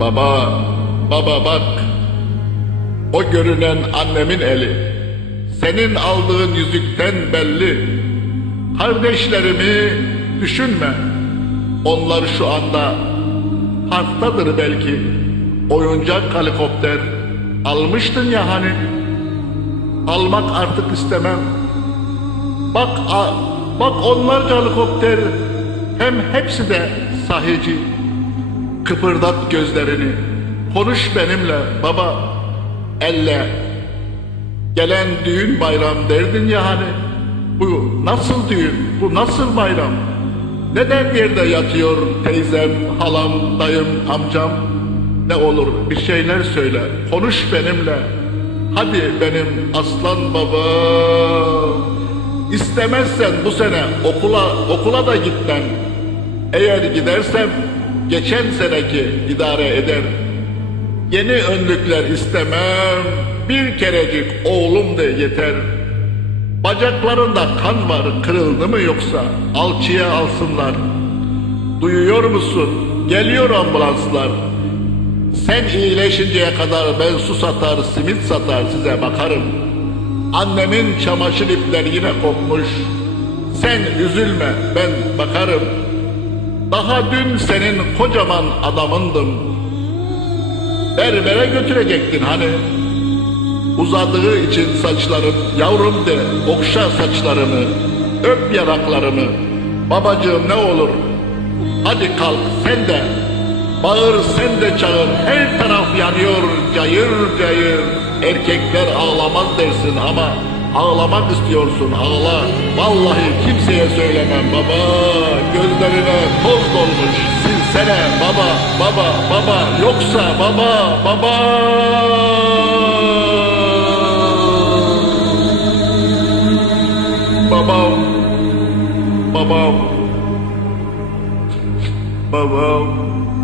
Baba, baba bak. O görünen annemin eli. Senin aldığın yüzükten belli. Kardeşlerimi düşünme. Onlar şu anda harftadır belki. Oyuncak helikopter almıştın ya hani. Almak artık istemem. Bak, bak onlarca helikopter hem hepsi de sahici. Kıpırdat gözlerini. Konuş benimle baba. Elle. Gelen düğün bayram derdin ya hani. Bu nasıl düğün? Bu nasıl bayram? Neden yerde yatıyor teyzem, halam, dayım, amcam? Ne olur bir şeyler söyle. Konuş benimle. Hadi benim aslan baba. İstemezsen bu sene okula okula da gitmem. Eğer gidersem geçen seneki idare eder. Yeni önlükler istemem. Bir kerecik oğlum de yeter. Bacaklarında kan var kırıldı mı yoksa alçıya alsınlar. Duyuyor musun? Geliyor ambulanslar. Sen iyileşinceye kadar ben su satar, simit satar size bakarım. Annemin çamaşır ipleri yine kopmuş. Sen üzülme ben bakarım. Daha dün senin kocaman adamındım. Berbere götürecektin hani. Uzadığı için saçlarım yavrum de okşa saçlarımı. Öp yanaklarımı. Babacığım ne olur. Hadi kalk sen de. Bağır sen de çağır. Her taraf yanıyor cayır cayır. Erkekler ağlamaz dersin ama ağlamak istiyorsun ağla. Vallahi kimseye söylemem baba. Gözlerine toz dolmuş. Silsene baba baba baba. Yoksa baba baba. Babam. Babam. Babam.